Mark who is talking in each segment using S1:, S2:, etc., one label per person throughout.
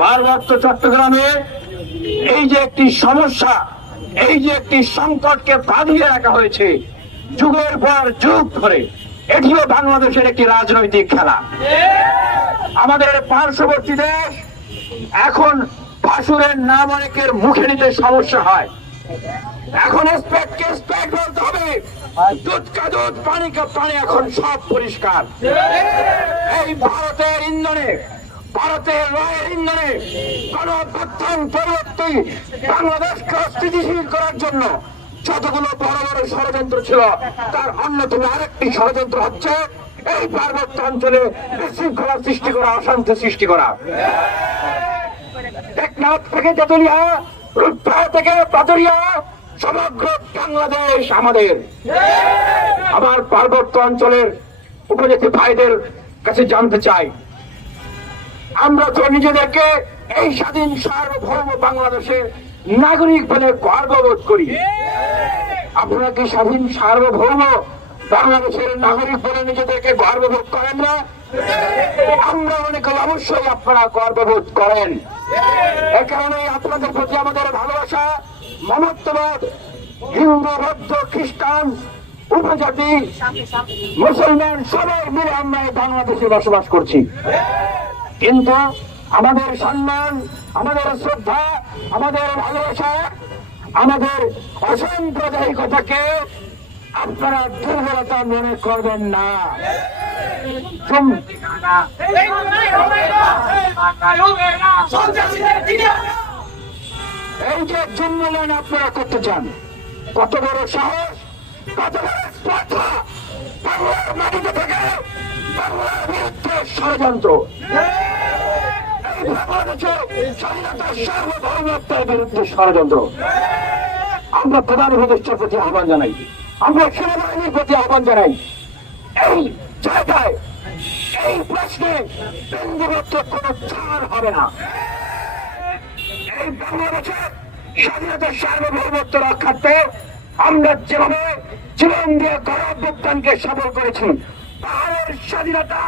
S1: পার্বত্য চট্টগ্রামে এই যে একটি সমস্যা, এই যে একটি সংকটকে বাঁধিয়ে রাখা হয়েছে, যুগের পর যুগ ধরে, এটিও বাংলাদেশের একটি রাজনৈতিক খেলা। আমাদের পার্শ্ববর্তী দেশ এখন ভাসুরের নাম অনেকের মুখে নিতে সমস্যা হয়। এখন স্পেককে স্পেক বলতে হবে। দুধ দুধ, পানি পানি, এখন সব পরিষ্কার। এই ভারতের ইন্ধনে ভারতের রয়ের ইন্ধনে কোন অভ্যুত্থান পরবর্তী বাংলাদেশকে স্থিতিশীল করার জন্য যতগুলো বড় বড় ষড়যন্ত্র ছিল, তার অন্যতম আরেকটি ষড়যন্ত্র হচ্ছে এই পার্বত্য অঞ্চলে বিশৃঙ্খলা সৃষ্টি করা, অশান্তি সৃষ্টি করা। টেকনাফ থেকে তেতুলিয়া রূপসা থেকে পাতুরিয়া সমগ্র বাংলাদেশ আমাদের। আমার পার্বত্য অঞ্চলের উপজাতি ভাইদের কাছে জানতে চাই। আমরা তো নিজেদেরকে এই স্বাধীন সার্বভৌম বাংলাদেশের নাগরিক বলে গর্ববোধ করি। আপনারা কি স্বাধীন সার্বভৌম বাংলাদেশের নাগরিক বলে নিজেদেরকে গর্ববোধ করেন না? আমরা মনে করি অবশ্যই আপনারা গর্ববোধ করেন। এ কারণে আপনাদের প্রতি আমাদের ভালোবাসা মমত্ববোধ হিন্দু বৌদ্ধ খ্রিস্টান উপজাতি মুসলমান সবাই মিলে আমরা বাংলাদেশে বসবাস করছি। কিন্তু আমাদের সম্মান, আমাদের শ্রদ্ধা, আমাদের ভালোবাসা, আমাদের অসাম্প্রদায়িকতাকে আপনারা দুর্বলতা মনে করবেন না। এই যে জন্মলান আপনারা করতে চান, কত বড় সাহস, কত বড় স্পর্ধা আমরা প্রধান উপদেষ্টার প্রতি আহ্বান জানাই। আমরা সেনাবাহিনীর প্রতি আহ্বান জানাই। এই জায়গায় এই প্রশ্নে বিন্দুমাত্র কোনো ছাড় হবে না। এই বাংলাদেশের স্বাধীনতার সার্বভৌমত্ব রক্ষার্থে আমরা যেভাবে জীবন দিয়ে গণঅভ্যুত্থানকে সফল করেছি পাহাড়ের স্বাধীনতা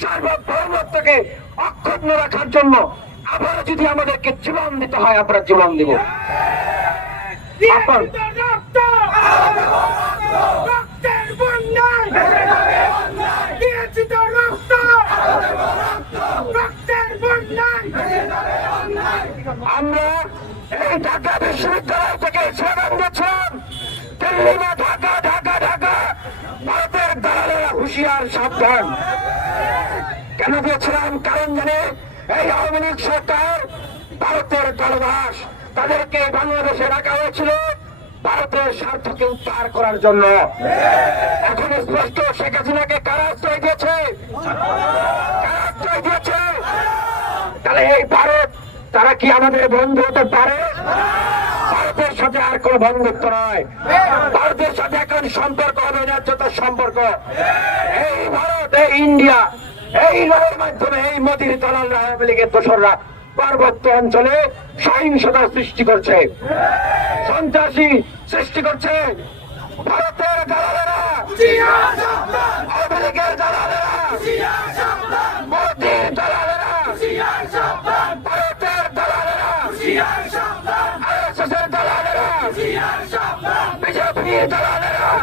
S1: সার্বভৌমত্বকে অক্ষুণ্ণ রাখার জন্য আবার যদি আমাদেরকে জীবন দিতে হয় আমরা জীবন দিব। আমরা এই ঢাকা বিশ্ববিদ্যালয় থেকে স্লোগান দিচ্ছিলাম ভারতের স্বার্থকে উদ্ধার করার জন্য। এখন শেখ দিয়েছে? দিয়েছে? তাহলে এই ভারত, তারা কি আমাদের বন্ধু হতে পারে? সাথে আর কোন বন্ধুত্ব নয়। ভারতের সাথে এখন সম্পর্ক হবে ন্যায্যতার সম্পর্ক। এই ভারত, এই ইন্ডিয়া, এই লড়াইয়ের মাধ্যমে এই মোদির দালাল আওয়ামী লীগের দোসররা পার্বত্য অঞ্চলে সহিংসতা সৃষ্টি করছে। সন্ত্রাসী সৃষ্টি করছে। ভারতের দালালেরা, আওয়ামী লীগের দালালেরা, মোদির দালালেরা, ভারতের দালালেরা দালালেরা দালালেরা 上向南北向北到哪